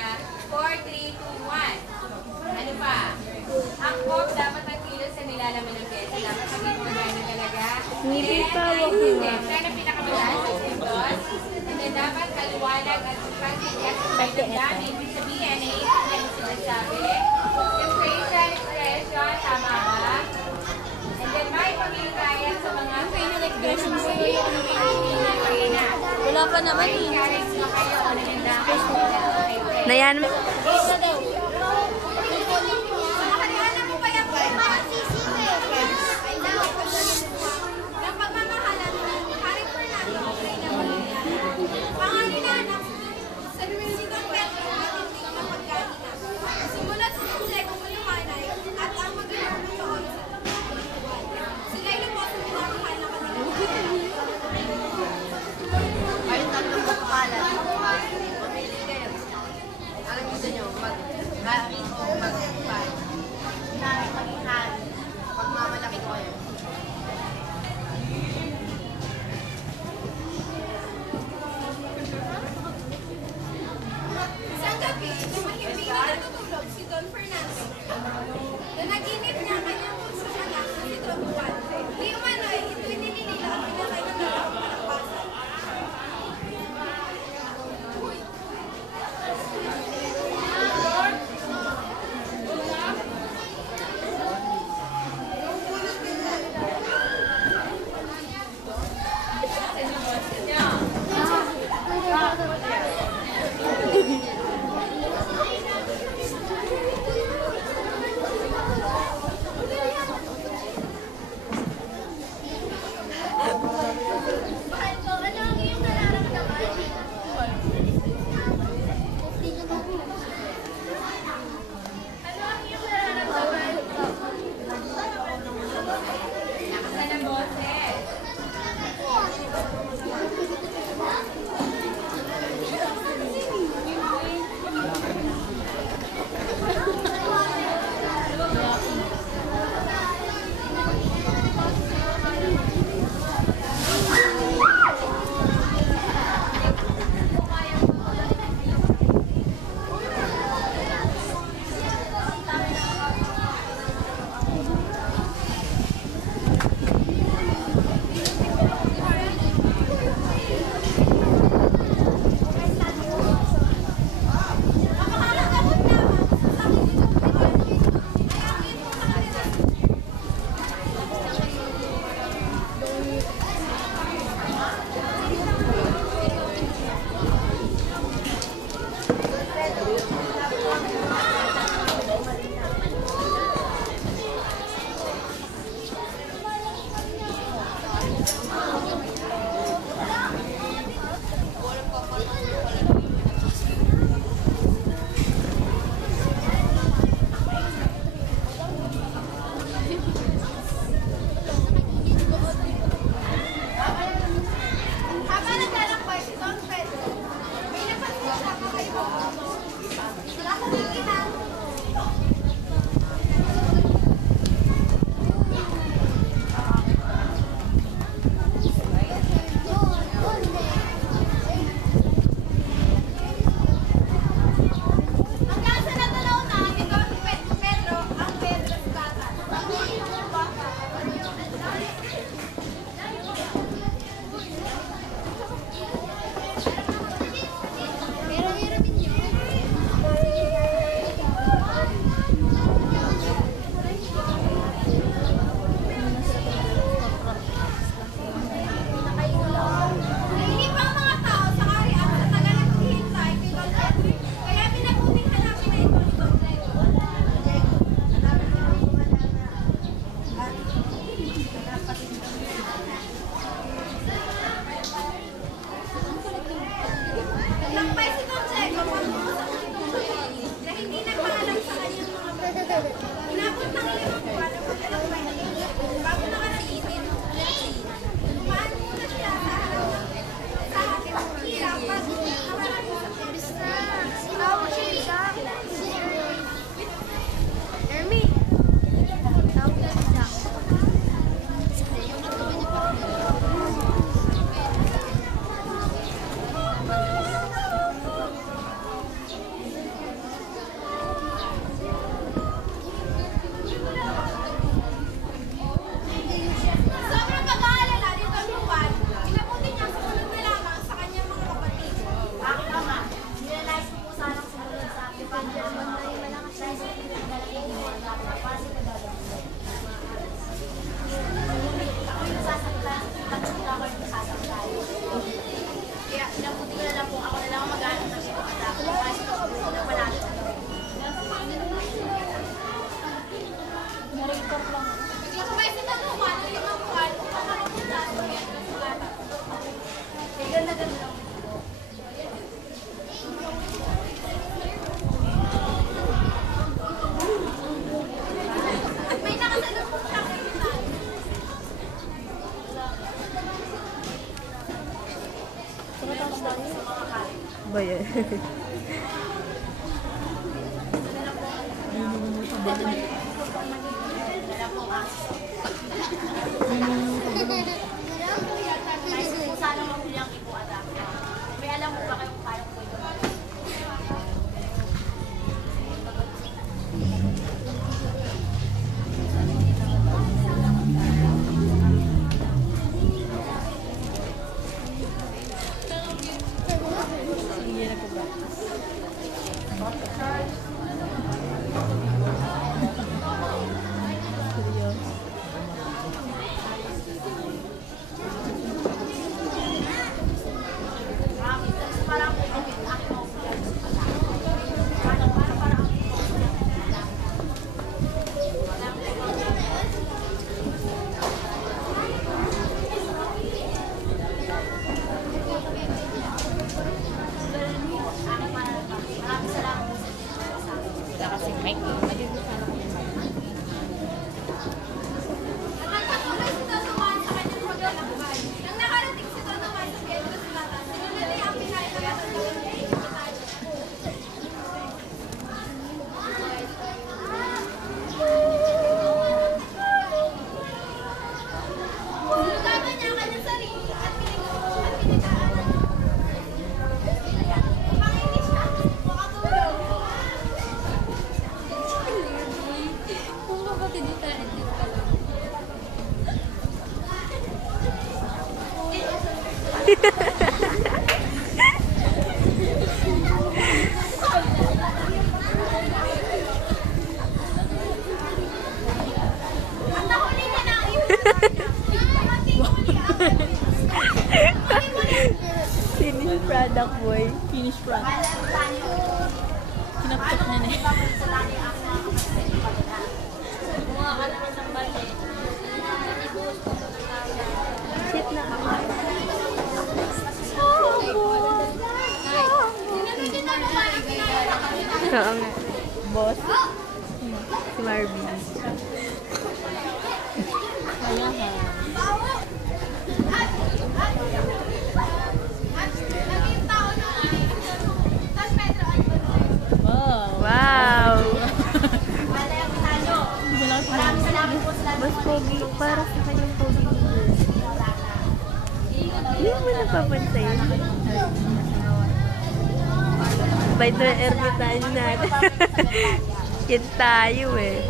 niya. 4, 3, 2, 1. Ano pa? Ang pop dapat ang kilos sa nilalaman ng pesa. Dapat maging magana talaga. Hindi pa, wag mo. Yan ang pinakamataas sa sintos. And then dapat kaliwanag at pagkitiyak sa may damdamin. Ibig sabihin, naiisip na yung sinasabi. Yung facial expression, tama ba? And then may pag-iikayat sa mga facial expression sa iyo. Wala pa naman May eh. carrots na kayo. Naganda. Nayan. Ba yan? May alam mo ba kayong kaya ko ito? Finished product, boy. Finished product. Kinaptok niya na eh. Sit na ako. Oo nga. Boss. Si Marvin. Ayan. Wow! Mas pogi. Para sa kanyang pogi. Hindi mo napapansin. By the ermitage natin. Kid tayo eh.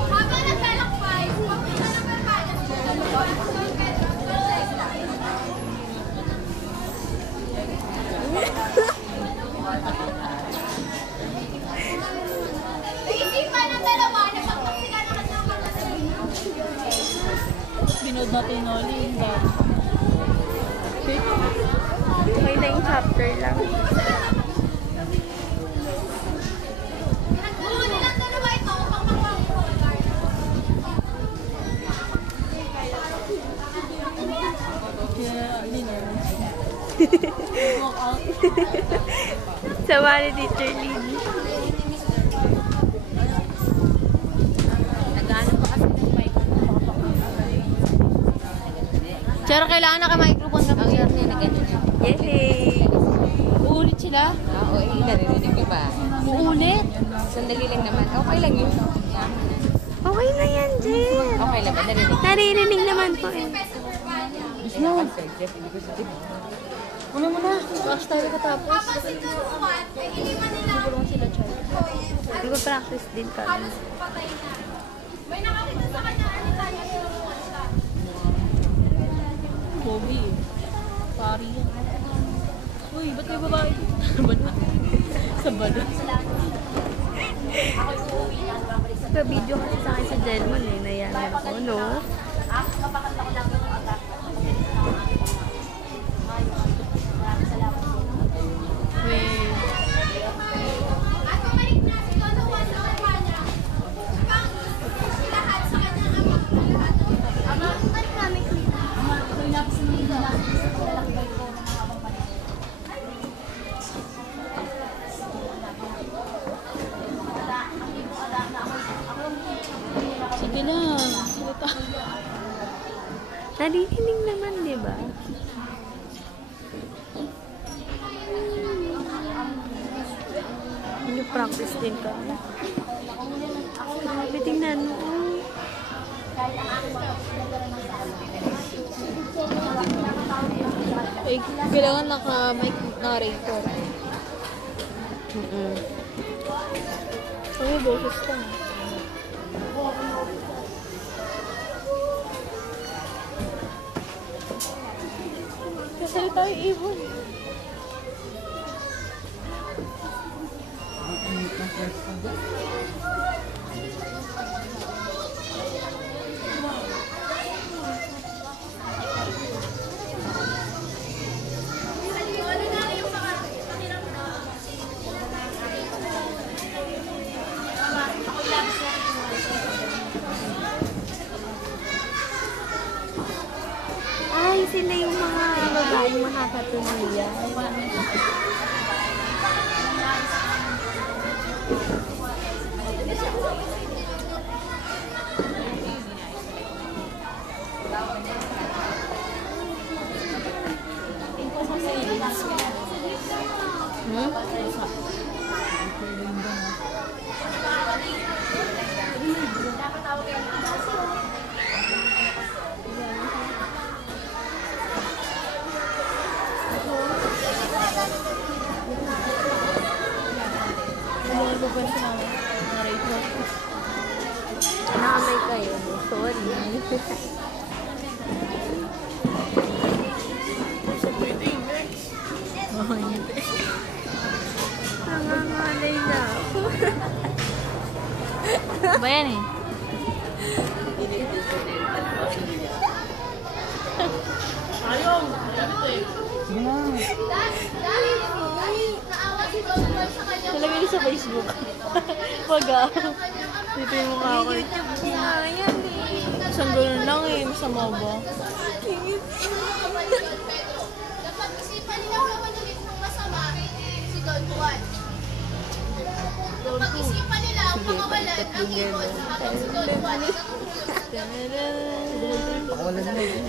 Binood natin yung Oli. Okay na yung chapter lang. Sama ni Teacher Lynn. Nagano pa kasi ng microphone. Pero kailangan naka-microphone ka pa siya. Yay! Uulit sila? Oo, naririnig ko ba? Uulit? Sandali lang naman. Okay lang yun. Okay na yan, Jen. Okay lang ba? Naririnig? Naririnig naman po eh. No. Muna muna. Watch tayo katapos. Kapag sinusukat, ay iliman nila. Nag-practice din ka. Patay na. May nakakita sa kanya, ano tayo, sinusukat siya. Pogi. Pari yan. Uy, ba't may babae? Bala. Sa bala. Nagka-video kasi sa akin si Jelmon eh. Nayanan ko, no? Wait. At pumalik na si Toto Juan sa kanya. Pang lahat sa kanya lahat. Ama, balik namin kita. Ama, ito yung lapis ng mga lapis sa lalakbay ko ng mga abang pala. Sige lang. Naririnig naman, di ba? Practice din kami. Grabe, tingnan mo. Eh, kailangan naka-mic narrator. Ay, boses ka na. Kasali tayo ibon. Ay, sila yung mga babaeng makakatuloy. Nakamay kayo. Sorry. Nangangalay na ako. Ba yan eh? Ayaw! Sige na. Talagay sa Facebook. Wag ah. Dito yung mukha ko. YouTube niya. Yan eh. Isang gano'n lang eh. Masama ba? Dapat isipan nila naman ulit ng masama si Don Juan. Dapat isipan nila ang makawalan ang ibon habang si Don Juan. Wala na yun.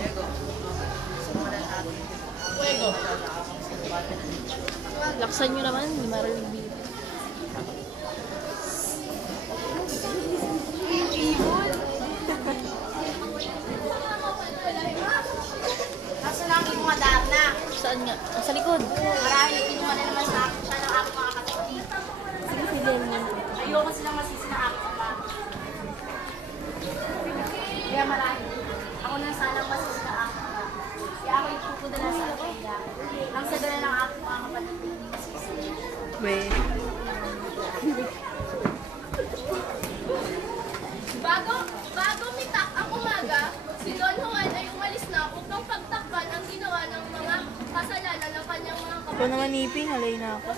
Laksan nyo naman. Hindi marinig dito. Nasa lang yung mga darna. Saan nga? Sa likod. Marahil kinuha na naman sa akin siya ng aking mga kapatid. Sige si Lennon. Ayoko silang masisi na aking ama. Kaya marahil, ako na sanang masisi na aking ama. Kaya ako ipupunta sa kanila. Nang sa dala ng aking mga kapatid hindi masisi. Wait. Bago mitak ang umaga, si Don Juan ay umalis na upang pagtakpan ang ginawa ng mga kasalanan ng kanyang mga kapatid. Ikaw naman iping, halay na ako.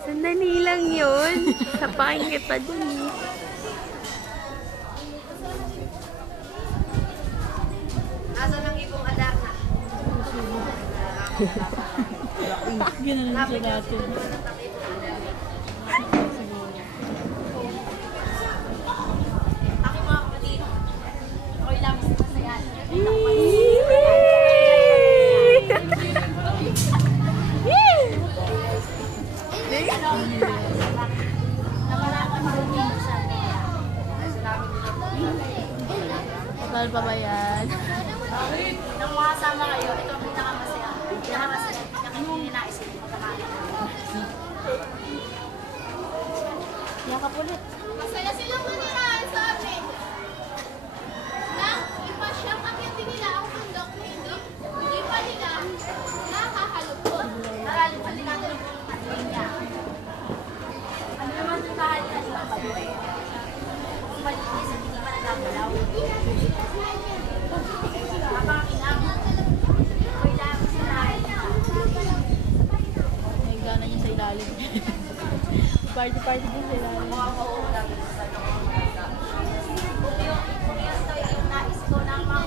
Sandali lang yun. Sapakin kita dun eh. Asan ang ibong adarna? Ginanon siya natin. Aking mga kapatid, ako'y labis na masayan. Mahal pa ba yan? Nang makasama kayo, ito ang pinakamasaya. Pinakamasaya. Yung ninais ko magkakalit. Yakap ulit. Masaya silang manirahan sa amin. Nang ipasyang akyatin nila ang bundok, hindi pa nila nakahalupot. Naralim pa nila ng niya. Ano naman yung kahalitan ng baboy? Kung malinis at hindi pa nagagalaw. Habang inang, ako'y lang sinahin na. May gana niya sa ilalim. Party-party din sa ilalim. Kung yun daw yung nais ko ng mga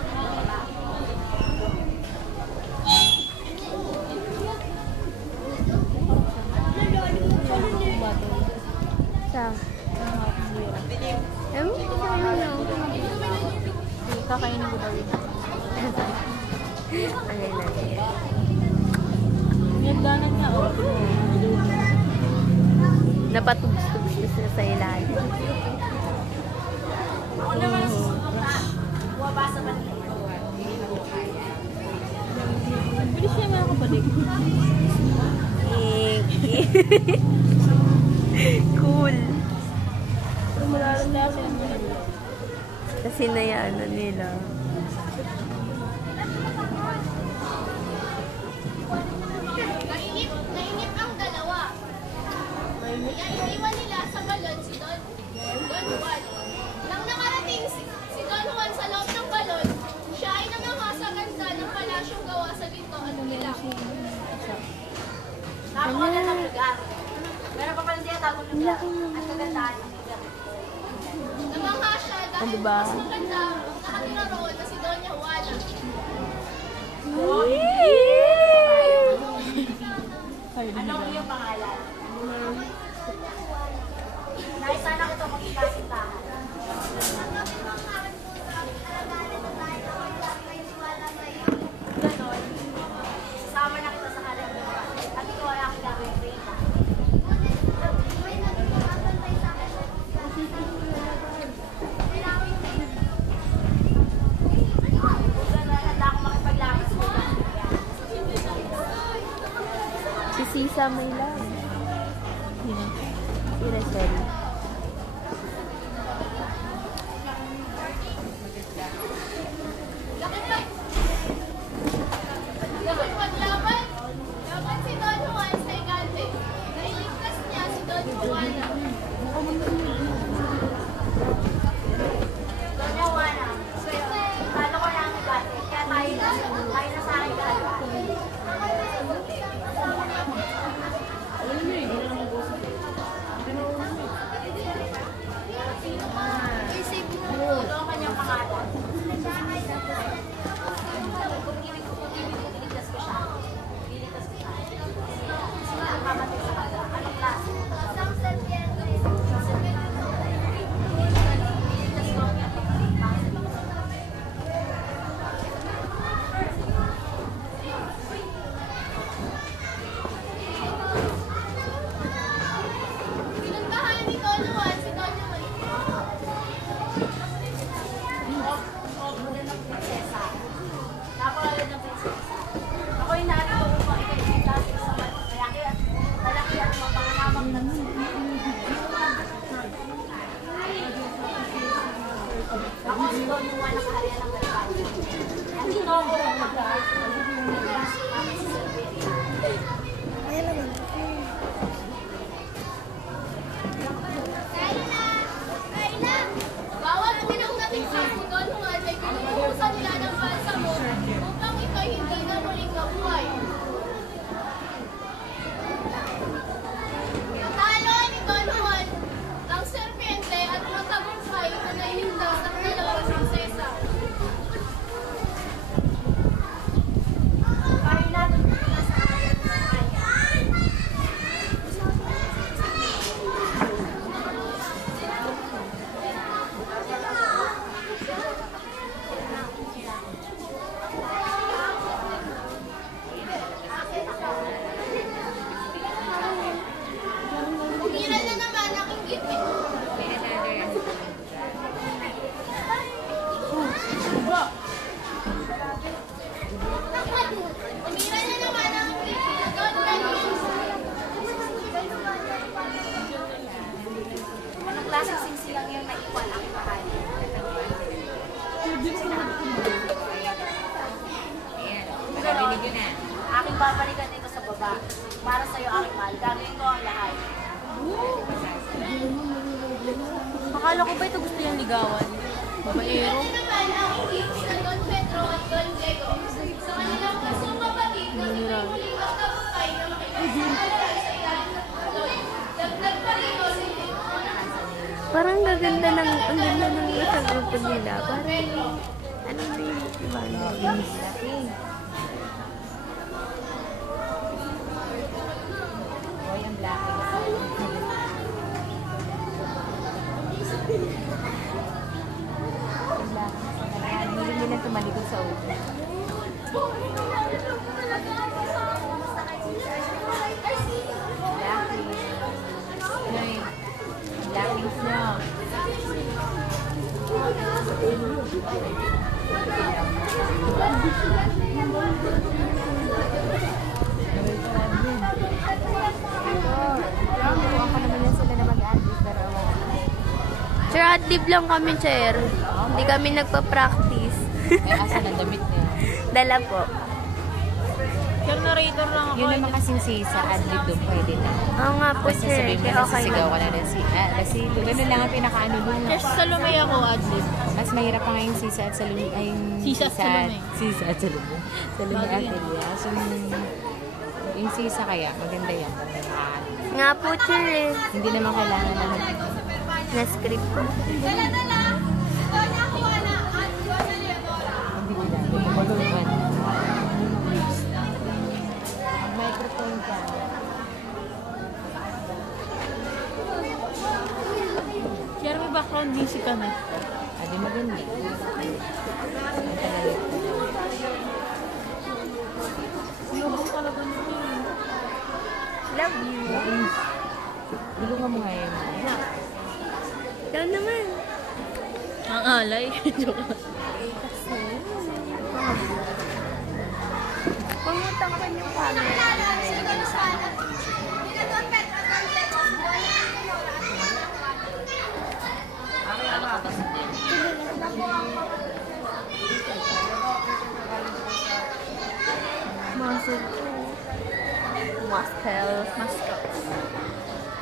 mga Sa? Kakainin ko daw yun. Ano yun? May ganan nga. Napatugtog sa ilalim. Ako naman ang susunod. Buwabasa ba nila ito? Bilis niya mga kapatid. Cool. Kasi nayaan na nila. Nainip ang dalawa. Kaya iniwan nila sa balon si Don Juan. Nang nakarating si Don Juan sa loob ng balon, siya ay namanga sa ganda ng palasyong gawa sa gintoan nila. Nakakuha na ng lugar. Meron pa pala siya tagong lugar. At kagandahan ng lugar. Namanga siya dahil diba? mas maganda ang nakatira roon na si Doña Juana. Ano yung pangalan? Naisana ko ito magkikasintahan. Ganon. Sama na kita sa kalandaman. At ikaw ay aking gagawin Rita. Ganon, handa ako makipaglapit sa mga. Si Sisa may lang. Si Rachel. Nakipaglaban si Don Juan sa Higante. Nailigtas niya si Don Juana. Doña Juana, talo ko na ang bigate, kaya tayo na sa aking dalawa. Ito ang kanyang pangalan. Kung ibig ko, ililigtas ko siya. Ililigtas ko siya. Sino ang mamatay sa kanya? Anong klase? Ililigtas ko ang kanyang Pinuntahan ni Don Juan si Doña Maria. Model ng prinsesa. Napakalan ng prinsesa. Ako'y narito upang ikailigtas sa malaki at mapanganamang na ako si Don Juan na kaharian ng Galvania. At ito ako ang mag-aaral si Mami si Silveria. Bawat pinangdatingsan si Don Juan ay pinupusan nila ng balsamo upang ito'y hindi na muling mabuhay. Natalo ni Don Juan ang serpiente at matagumpay na nailigtas ang dalawang prinsesa. Tayo natin mula sa kaharian ng Galvania. Umiral na naman ang inggit nito. Umiral na naman ang inggit nito. Don Anong klaseng singsilang yung naiwan ang mahal? Aking babalikan dito sa baba. Para sa'yo aking mahal. Gagawin ko ang lahat. Akala ko ba ito gusto niyang ligawan? Babaero. Umiral na naman ang inggit sa Don Pedro at Don Diego. Sa kanilang kasong kapatid na ito'y muling magtagumpay na makikasalanan sa ilalim ng tuloy. Dagdag pa rito si Parang ang ganda ng nasa grupo nila. Parang, ano ba yung iba? Hindi na tumalikod sa ulo. Black. Sir, adlib lang kami, sir. Hindi kami nagpa-practice. Asan ang damit niya? Dala po. Sir, narrator lang ako. Yun naman kasing si sa adlib doon pwede na. Oo nga po, Basta sir. sabihin mo Kaya na okay sisigaw ka lang. na si Lasilu. Ganun lang ang pinakaano doon. Sir, Salome ako, adlib. Mas mahirap pa nga yung sisa at salumi. Ay, yung Sisa at salumi. Sisa at salumi. Salumi Bago at yan. Elias. Yung sisa kaya, maganda yan. Nga po, sir eh. Hindi naman kailangan na Na script po. Dala-dala. Ito niya kuha na. hindi kailangan. Magulungan. Microphone ka. Sir, may background music kami. Adi maganda. Lubong talaga nito. Love you. Tulungan mo nga yun. Ikaw naman. Ang alay. Joke lang. Pangutang ka yung camera. Muscle po. Muscle. Muscle.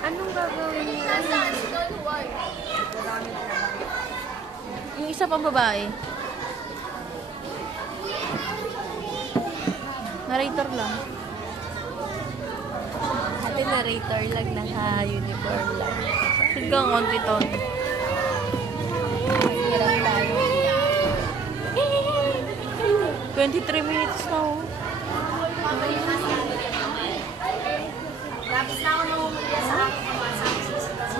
Anong gagawin niya? Yung isa pang babae. Narrator lang. Ate narrator lang, naka-uniform lang. Hanggang konti to. Hirap tayo. 23 minutes na oh. Tapos na ako namumulya sa akin.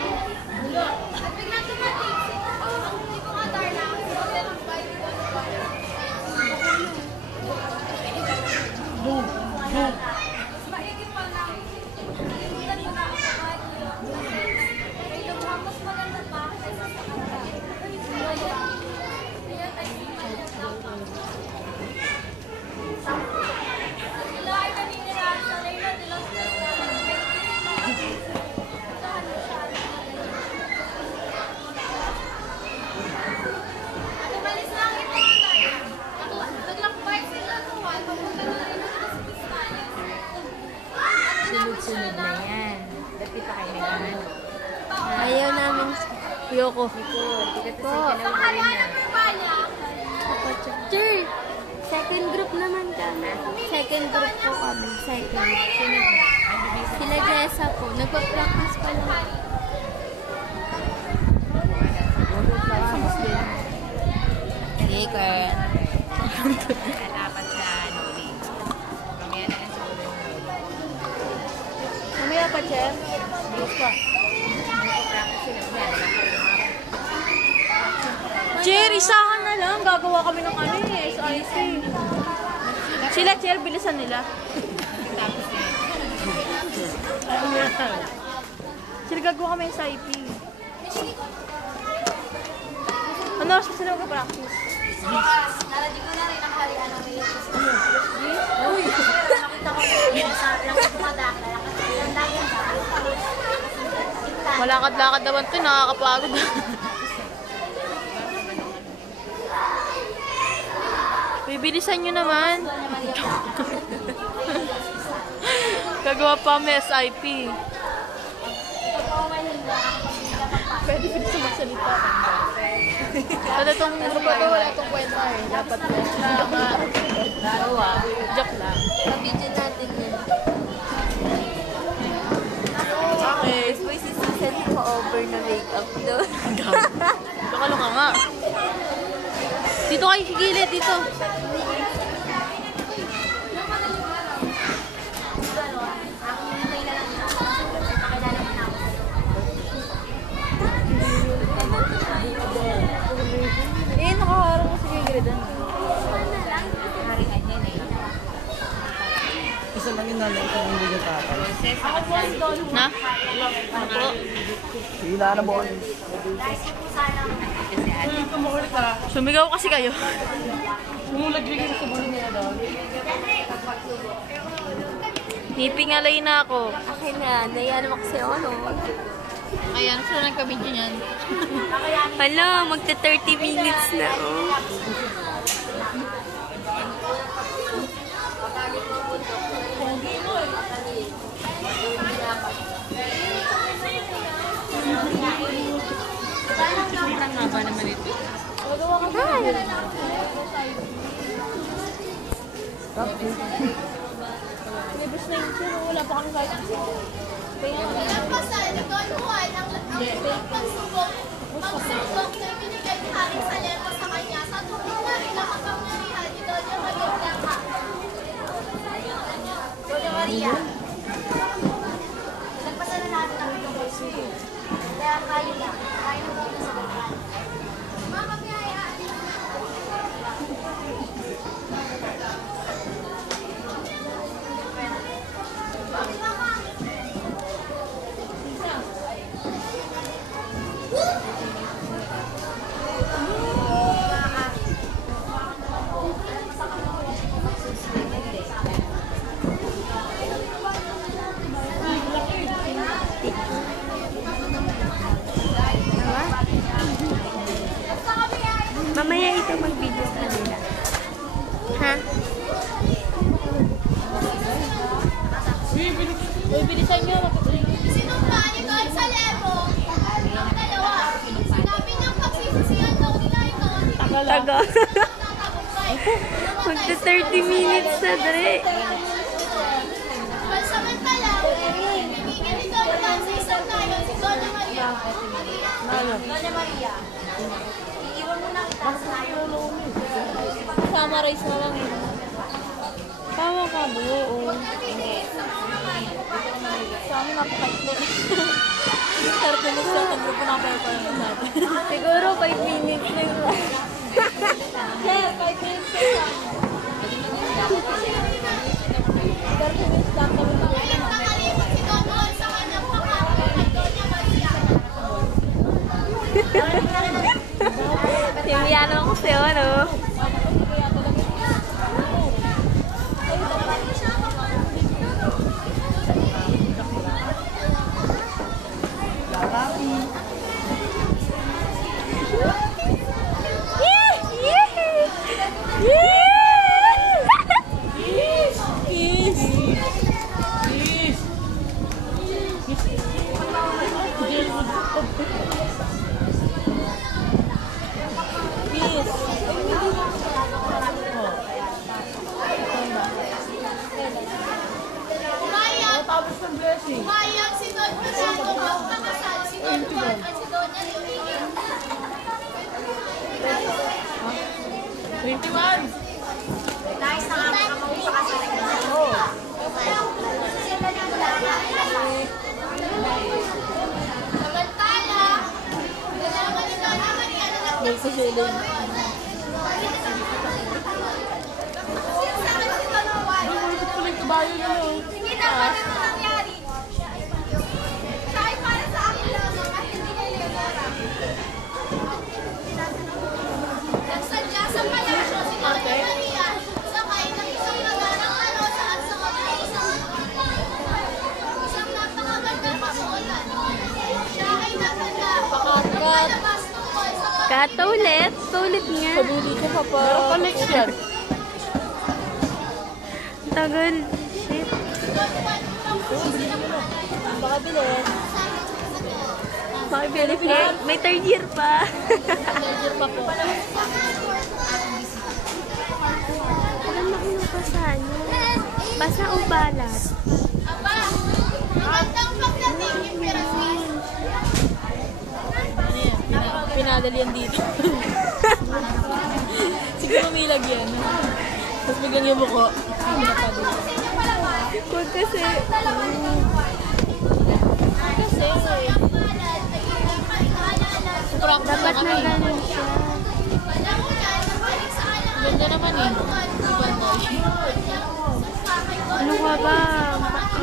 At biglang tumating. Hindi ko nga darna. Hotel ng bike. Maigit pa lang. Hindi lang na ako medyo mas maganda pa kaysa sa kanta. Kaya tayo sila ay naninirahan sa Leyla de los At umalis lang ito tayo. Naglakbay sila tuwan. Papunta na rin ako sa Pistanes. Sunod-sunod na yan. Ba't di pa kayo nag-ano? Ayaw namin. Yoko. Hindi ka Po. kasi Pakaliwanag mo ba niya? Sir, second group naman kami. Second group po kami. Second. Sila Jessa po. Nagpa-practice pa lang. Hindi ka. Dapat sa Noli. Mamaya na lang siguro yung Noli. Mamaya pa, Chen. Bilis pa. Practice sila. Cher, isahan na lang. Gagawa kami ng ano eh, SIC. Sila, Cher, bilisan nila. Sila gagawa kami ng SIP. Ano oras pa sila mag-practice? Narating ko na rin ang harian ng Reyes. Uy! Nakita ko rin sa lakad mo kadakla. Ang dami ang Malakad-lakad naman ito, nakakapagod. Bibilisan nyo naman. Gagawa pa kami SIP. Pwede ko sa magsalita. Wala itong wala itong kwenta eh. Dapat joke lang. Sa-video natin yun. Okay. Boy, si Susan ko over na makeup doon. Bakalo ka nga. Dito kayo kigilid, dito. Eh, nakaharang ko sa kigilid. Harian yan eh. nanay ko ang bigyan tatay. Na? Hila na po. Sumigaw kasi kayo. Sumulagbigay sa bulo niya daw. Nipingalay na ako. Akin na, naya naman kasi ako, no? Ayan, saan ang kami dyan? Hala, magta 30 minutes na, oh. Ang haba naman ito. Libres na yun siya. Wala pa kami kahit Nagpasal ni Don Juan ang pagsubok na ibinigay ni Haring Salemo sa kanya sa tubig na rin nakapangyarihan ni Doña Maria Blanca. Doña Maria. Nagpasal na natin ang ito. Kaya kayo na. Kayo na muna sa bayan. Mama, kaya mamaya ito mag-video sa kanila. Ha? bilisan niyo. Sinumpa ni Don Salemo ang dalawa. Sinabi niyang pagsisisihan daw nila ito. Taga. Magta 30 minutes na, Dre. Pansamantala, ibigay ni Don Juan sa isang tayo si Doña Maria. Doña Maria. Iiwan mo na kita sa tayo. Summarize na lang yun. Tama ka, buo. Sa amin napakatlo. 30 minutes lang, nagrupo na kayo pa naman natin. Siguro 5 minutes na yun. Yeah, 5 minutes lang. 30 minutes lang kami pa. Walang nakalimot si Don Juan sa kanyang pangako kay Doña Maria. Simiyano ko siya, ano? Umayag si Don Fernando magpakasal si Don Juan at si Doña Leonie. 21! Nice na nga kami sa kasal. Samantala, dalawa ni Doña Maria na nagtagpo si Don Juan. Sinasakit si Don Juan. Hindi dapat ito nangyari. Siya ay para sa akin lamang at hindi kay Leonora. Nagsadya sa palasyo si Doña Maria sakay ng isang magarang karosa at sa isang napakagandang pasuotan. Siya ay naganda. Lumalabas tungkol sa Kata ulit. Ulit nga. Pabili ko pa pa. Connection. Tagal. Shit. Don Juan upang sisinaman. Baka bilis. Makibilis nga. May third year pa. Medyo pa po. Alam mo kung pasan. Basa o balat? Aba, magandang pagdating, Imperatriz. Pinadali yan dito. Siguro may lagyan. Tapos bigyan yung buko. Huwag kasi. Dapat na ganun siya. Ganda naman eh. Ano ka ba?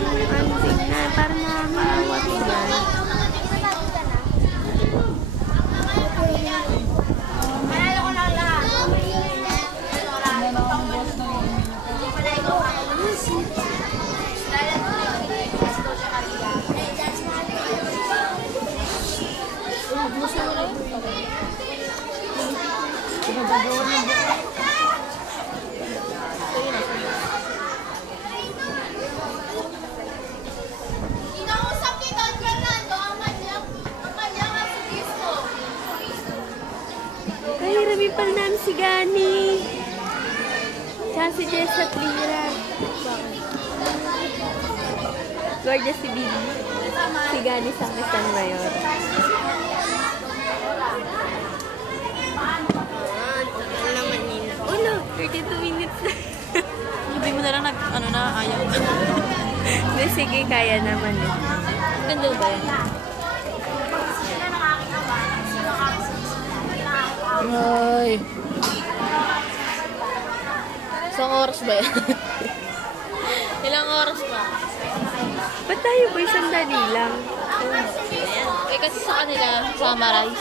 ang tingnan. Parang nakakaawa tingnan. Manalo ko lang lahat. Inausap ni Don Fernando ang kanyang asibispo. Ay, rami pala namin si Gani. Tsaka si Jess at Lira. Guardia si Bibi. Si Gani sa San Mayor. Tagal naman nila. Oh no, 32 minutes na. Sabi mo na lang ayaw. Hindi, sige, kaya naman eh. Ganda ba yan? Ay. Isang oras ba yan? Ilang oras ba? Ba't tayo po isang dali lang? Eh kasi sa kanila, summarize.